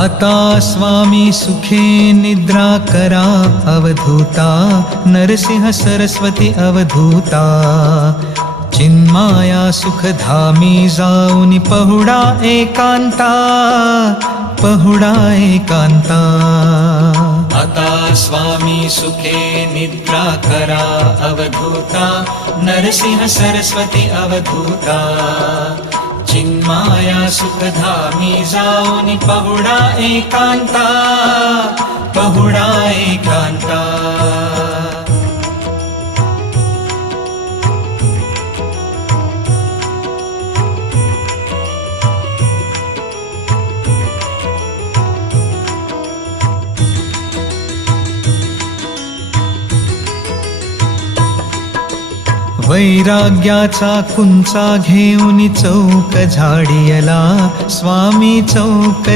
आता स्वामी सुखे निद्रा करा अवधूता, नरसिंह सरस्वती अवधूता. चिन्माया सुखधामी जाऊनी पहुडा एकांता, पहुडा एकांता. आता स्वामी सुखे निद्रा करा अवधूता, नरसिंह सरस्वती अवधूता. चिन्माया सुखधामी जाऊनी पहुडा एकांता, पहुडा एकांता. वैराग्याचा कुंचा घेऊन चौक झाडियला, स्वामी चौक